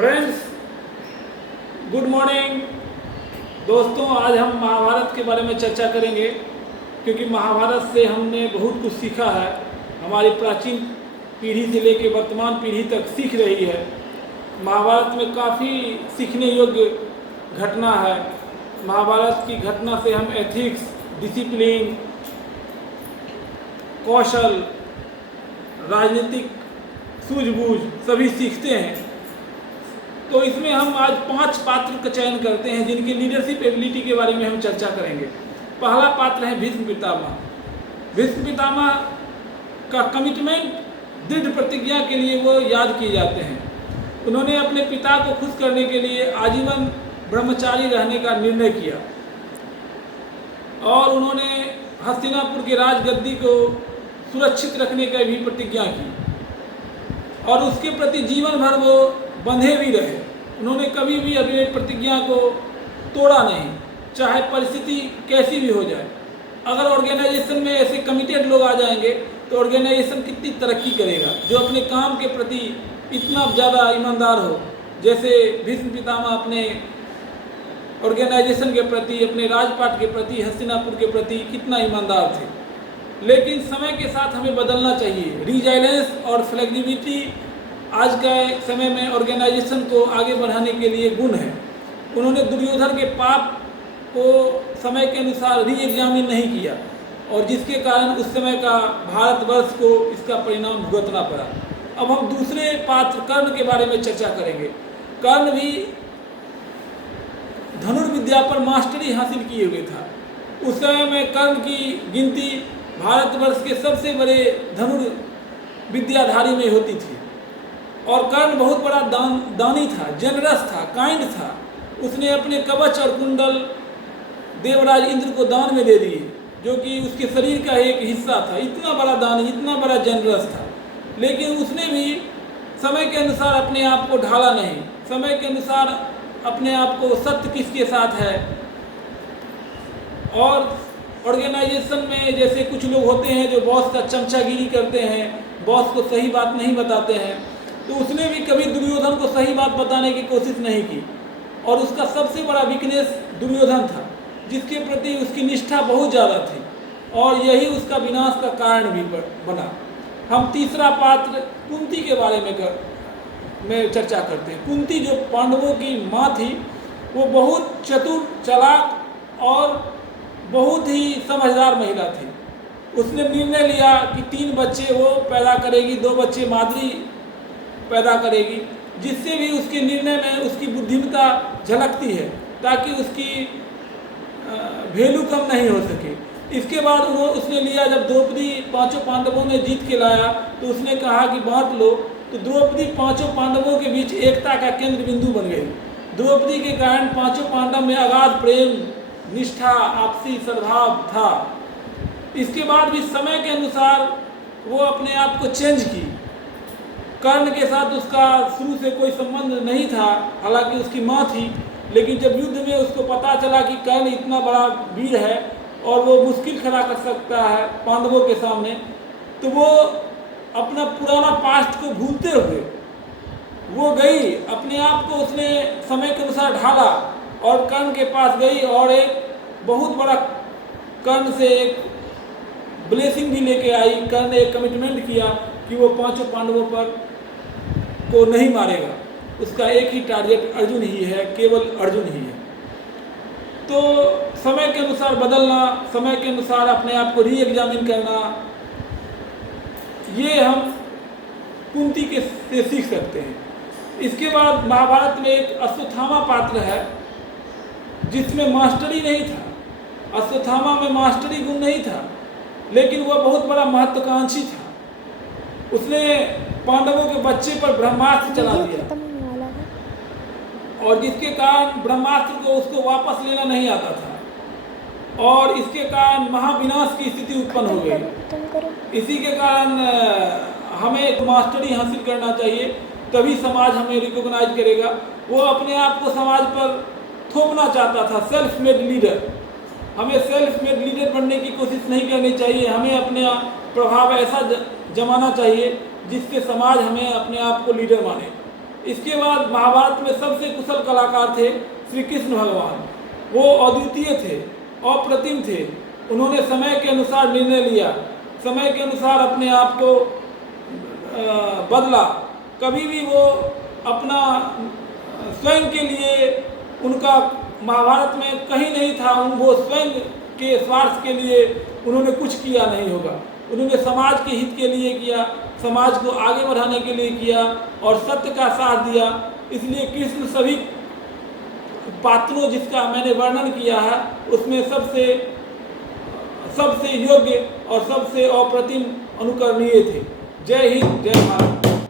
Friends, good morning दोस्तों। आज हम महाभारत के बारे में चर्चा करेंगे क्योंकि महाभारत से हमने बहुत कुछ सीखा है। हमारी प्राचीन पीढ़ी से लेकर वर्तमान पीढ़ी तक सीख रही है। महाभारत में काफ़ी सीखने योग्य घटना है। महाभारत की घटना से हम एथिक्स, डिसिप्लिन, कौशल, राजनीतिक सूझबूझ सभी सीखते हैं। तो इसमें हम आज 5 पात्र का चयन करते हैं जिनकी लीडरशिप एबिलिटी के बारे में हम चर्चा करेंगे। पहला पात्र है भीष्म पितामह। भीष्म पितामह का कमिटमेंट, दृढ़ प्रतिज्ञा के लिए वो याद किए जाते हैं। उन्होंने अपने पिता को खुश करने के लिए आजीवन ब्रह्मचारी रहने का निर्णय किया और उन्होंने हस्तिनापुर के राजगद्दी को सुरक्षित रखने की भी प्रतिज्ञा की और उसके प्रति जीवन भर वो बंधे भी रहे। उन्होंने कभी भी अपनी प्रतिज्ञा को तोड़ा नहीं, चाहे परिस्थिति कैसी भी हो जाए। अगर ऑर्गेनाइजेशन में ऐसे कमिटेड लोग आ जाएंगे तो ऑर्गेनाइजेशन कितनी तरक्की करेगा, जो अपने काम के प्रति इतना ज़्यादा ईमानदार हो। जैसे भीष्म पितामह अपने ऑर्गेनाइजेशन के प्रति, अपने राजपाट के प्रति, हस्तिनापुर के प्रति कितना ईमानदार थे। लेकिन समय के साथ हमें बदलना चाहिए। रिजाइलेंस और फ्लेक्सिबिलिटी आज के समय में ऑर्गेनाइजेशन को आगे बढ़ाने के लिए गुण है। उन्होंने दुर्योधन के पाप को समय के अनुसार री एग्जामिन नहीं किया और जिसके कारण उस समय का भारतवर्ष को इसका परिणाम भुगतना पड़ा। अब हम दूसरे पात्र कर्ण के बारे में चर्चा करेंगे। कर्ण भी धनुर्विद्या पर मास्टरी हासिल किए हुए था। उस समय में कर्ण की गिनती भारतवर्ष के सबसे बड़े धनुर्विद्याधारी में होती थी और कर्ण बहुत बड़ा दानी था, जनरस था, काइंड था। उसने अपने कवच और कुंडल देवराज इंद्र को दान में दे दिए, जो कि उसके शरीर का एक हिस्सा था। इतना बड़ा दानी, इतना बड़ा जनरस था। लेकिन उसने भी समय के अनुसार अपने आप को ढाला नहीं। समय के अनुसार अपने आप को सत्य किसके साथ है। और ऑर्गेनाइजेशन में जैसे कुछ लोग होते हैं जो बॉस का चमचागिरी करते हैं, बॉस को सही बात नहीं बताते हैं, तो उसने भी कभी दुर्योधन को सही बात बताने की कोशिश नहीं की और उसका सबसे बड़ा वीकनेस दुर्योधन था, जिसके प्रति उसकी निष्ठा बहुत ज़्यादा थी और यही उसका विनाश का कारण भी बना। हम तीसरा पात्र कुंती के बारे में चर्चा करते हैं। कुंती जो पांडवों की माँ थी, वो बहुत चतुर, चालाक और बहुत ही समझदार महिला थी। उसने निर्णय लिया कि 3 बच्चे वो पैदा करेगी, 2 बच्चे माद्री पैदा करेगी, जिससे भी उसके निर्णय में उसकी बुद्धिमत्ता झलकती है ताकि उसकी वैल्यू कम नहीं हो सके। इसके बाद उसने लिया, जब द्रौपदी 5 पांडवों ने जीत के लाया तो उसने कहा कि बांट लो। तो द्रौपदी 5 पांडवों के बीच एकता का केंद्र बिंदु बन गई। द्रौपदी के कारण 5 पांडव में अगाध प्रेम, निष्ठा, आपसी सद्भाव था। इसके बाद भी समय के अनुसार वो अपने आप को चेंज की। कर्ण के साथ उसका शुरू से कोई संबंध नहीं था, हालांकि उसकी माँ थी। लेकिन जब युद्ध में उसको पता चला कि कर्ण इतना बड़ा वीर है और वो मुश्किल खड़ा कर सकता है पांडवों के सामने, तो वो अपना पुराना पास्ट को भूलते हुए वो गई, अपने आप को उसने समय के अनुसार ढाला और कर्ण के पास गई और एक बहुत बड़ा कर्ण से एक ब्लेसिंग भी लेके आई। कर्ण ने एक कमिटमेंट किया कि वो 5 पांडवों पर को नहीं मारेगा। उसका एक ही टारगेट अर्जुन ही है, केवल अर्जुन ही है। तो समय के अनुसार बदलना, समय के अनुसार अपने आप को री एग्जामिन करना, ये हम कुंती के से सीख सकते हैं। इसके बाद महाभारत में एक अश्वत्थामा पात्र है जिसमें मास्टरी नहीं था। अश्वत्थामा में मास्टरी गुण नहीं था, लेकिन वह बहुत बड़ा महत्वाकांक्षी था। उसने पांडवों के बच्चे पर ब्रह्मास्त्र चला दिया और जिसके कारण ब्रह्मास्त्र को उसको वापस लेना नहीं आता था और इसके कारण महाविनाश की स्थिति उत्पन्न हो गई। इसी के कारण हमें एक मास्टरी हासिल करना चाहिए, तभी समाज हमें रिकॉग्नाइज करेगा। वो अपने आप को समाज पर थोपना चाहता था, सेल्फ मेड लीडर। हमें सेल्फ मेड लीडर बनने की कोशिश नहीं करनी चाहिए। हमें अपने प्रभाव ऐसा जमाना चाहिए जिससे समाज हमें अपने आप को लीडर माने। इसके बाद महाभारत में सबसे कुशल कलाकार थे श्री कृष्ण भगवान। वो अद्वितीय थे, अप्रतिम थे। उन्होंने समय के अनुसार निर्णय लिया, समय के अनुसार अपने आप को बदला। कभी भी वो अपना स्वयं के लिए, उनका महाभारत में कहीं नहीं था वो स्वयं के स्वार्थ के लिए उन्होंने कुछ किया नहीं होगा। उन्होंने समाज के हित के लिए किया, समाज को आगे बढ़ाने के लिए किया और सत्य का साथ दिया। इसलिए कृष्ण सभी पात्रों जिसका मैंने वर्णन किया है उसमें सबसे योग्य और सबसे अप्रतिम अनुकरणीय थे। जय हिंद, जय भारत।